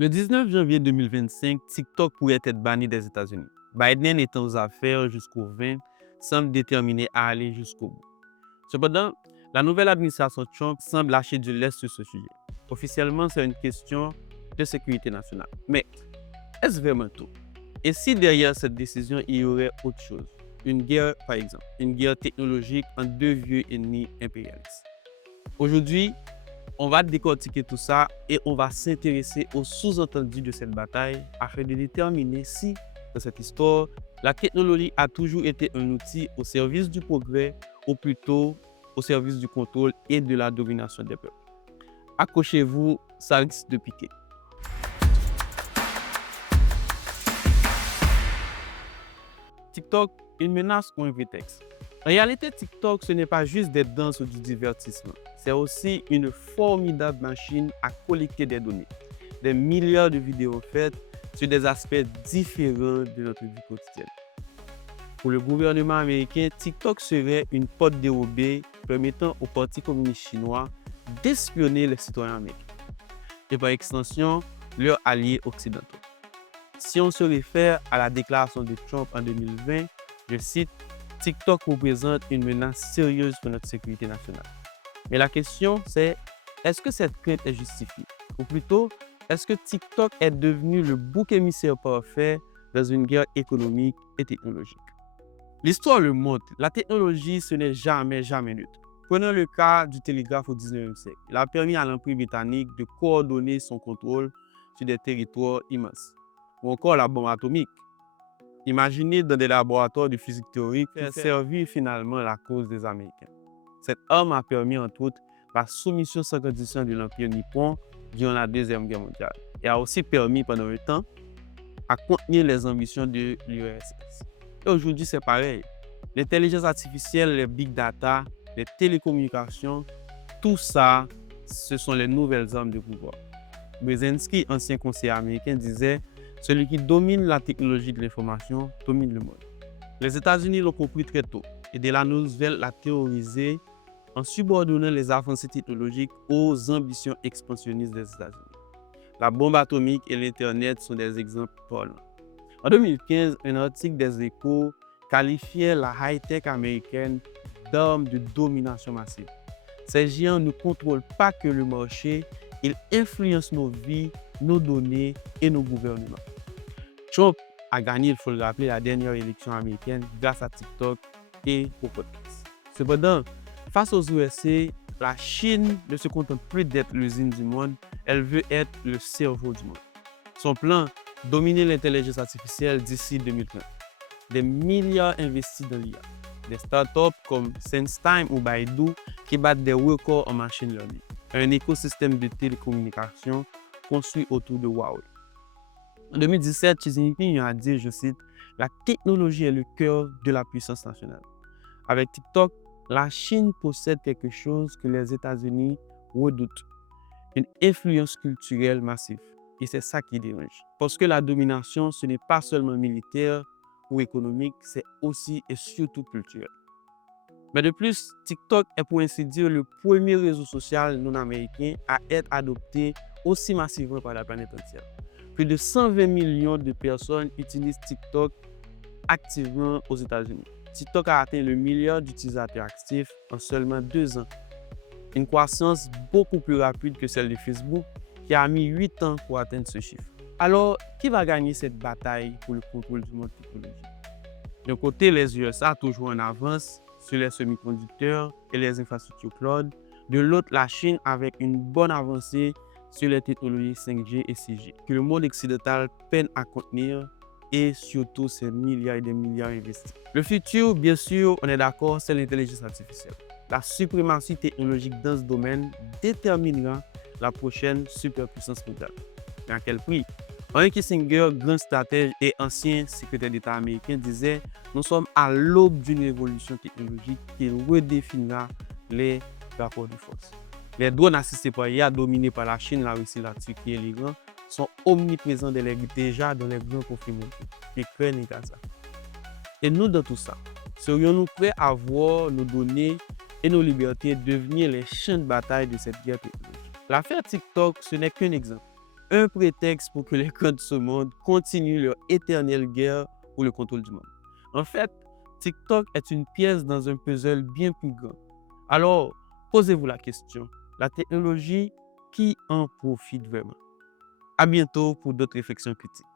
Le 19 janvier 2025, TikTok pourrait être banni des États-Unis. Biden étant aux affaires jusqu'au 20, semble déterminé à aller jusqu'au bout. Cependant, la nouvelle administration Trump semble lâcher du lest sur ce sujet. Officiellement, c'est une question de sécurité nationale. Mais est-ce vraiment tout? Et si derrière cette décision, il y aurait autre chose? Une guerre, par exemple, une guerre technologique entre deux vieux ennemis impérialistes. Aujourd'hui, on va décortiquer tout ça et on va s'intéresser aux sous-entendus de cette bataille afin de déterminer si, dans cette histoire, la technologie a toujours été un outil au service du progrès ou plutôt au service du contrôle et de la domination des peuples. Accrochez-vous, ça risque de piquer. TikTok, une menace ou un prétexte? En réalité, TikTok, ce n'est pas juste des danses ou du divertissement. C'est aussi une formidable machine à collecter des données. Des milliards de vidéos faites sur des aspects différents de notre vie quotidienne. Pour le gouvernement américain, TikTok serait une porte dérobée permettant au Parti communiste chinois d'espionner les citoyens américains et par extension leurs alliés occidentaux. Si on se réfère à la déclaration de Trump en 2020, je cite, TikTok représente une menace sérieuse pour notre sécurité nationale. Mais la question, c'est est-ce que cette crainte est justifiée? Ou plutôt, est-ce que TikTok est devenu le bouc émissaire parfait dans une guerre économique et technologique? L'histoire le montre, la technologie, ce n'est jamais neutre. Prenons le cas du télégraphe au 19e siècle. Il a permis à l'Empire britannique de coordonner son contrôle sur des territoires immenses. Ou encore la bombe atomique. Imaginez dans des laboratoires de physique théorique faire servir finalement la cause des Américains. Cette arme a permis entre autres la soumission sans condition de l'Empire nippon durant la Deuxième Guerre mondiale et a aussi permis pendant un temps à contenir les ambitions de l'URSS. Et aujourd'hui, c'est pareil. L'intelligence artificielle, les big data, les télécommunications, tout ça, ce sont les nouvelles armes de pouvoir. Brzezinski, ancien conseiller américain, disait « Celui qui domine la technologie de l'information domine le monde ». Les États-Unis l'ont compris très tôt et Delano Roosevelt l'a théorisé en subordonnant les avancées technologiques aux ambitions expansionnistes des États-Unis. La bombe atomique et l'Internet sont des exemples parlants. En 2015, un article des Échos qualifiait la high-tech américaine d'arme de domination massive. Ces géants ne contrôlent pas que le marché, ils influencent nos vies, nos données et nos gouvernements. Trump a gagné, il faut le rappeler, la dernière élection américaine grâce à TikTok et au podcast. Cependant, face aux USA, la Chine ne se contente plus d'être l'usine du monde, elle veut être le cerveau du monde. Son plan, dominer l'intelligence artificielle d'ici 2030. Des milliards investis dans l'IA. Des startups comme SenseTime ou Baidu qui battent des records en machine learning. Un écosystème de télécommunications construit autour de Huawei. En 2017, Xi Jinping a dit, je cite, « La technologie est le cœur de la puissance nationale ». Avec TikTok, la Chine possède quelque chose que les États-Unis redoutent, une influence culturelle massive. Et c'est ça qui dérange. Parce que la domination, ce n'est pas seulement militaire ou économique, c'est aussi et surtout culturel. Mais de plus, TikTok est pour ainsi dire le premier réseau social non américain à être adopté aussi massivement par la planète entière. Plus de 120 millions de personnes utilisent TikTok activement aux États-Unis. TikTok a atteint le milliard d'utilisateurs actifs en seulement 2 ans. Une croissance beaucoup plus rapide que celle de Facebook qui a mis 8 ans pour atteindre ce chiffre. Alors, qui va gagner cette bataille pour le contrôle du monde technologique? D'un côté, les USA toujours en avance sur les semi-conducteurs et les infrastructures cloud. De l'autre, la Chine avec une bonne avancée sur les technologies 5G et 6G, que le monde occidental peine à contenir et surtout ces milliards et des milliards investis. Le futur, bien sûr, on est d'accord, c'est l'intelligence artificielle. La suprématie technologique dans ce domaine déterminera la prochaine superpuissance mondiale. Mais à quel prix? Henry Kissinger, grand stratège et ancien secrétaire d'État américain, disait « Nous sommes à l'aube d'une révolution technologique qui redéfinira les rapports de force ». Les drones assistés par IA, dominés par la Chine, la Russie, la Turquie et l'Iran, sont omniprésents déjà dans les grands conflits mondiaux, l'Ukraine et Gaza. Et nous, dans tout ça, serions-nous prêts à voir nos données et nos libertés devenir les champs de bataille de cette guerre technologique? L'affaire TikTok, ce n'est qu'un exemple. un prétexte pour que les grands de ce monde continuent leur éternelle guerre pour le contrôle du monde. En fait, TikTok est une pièce dans un puzzle bien plus grand. Alors, posez-vous la question, la technologie, qui en profite vraiment? À bientôt pour d'autres réflexions critiques.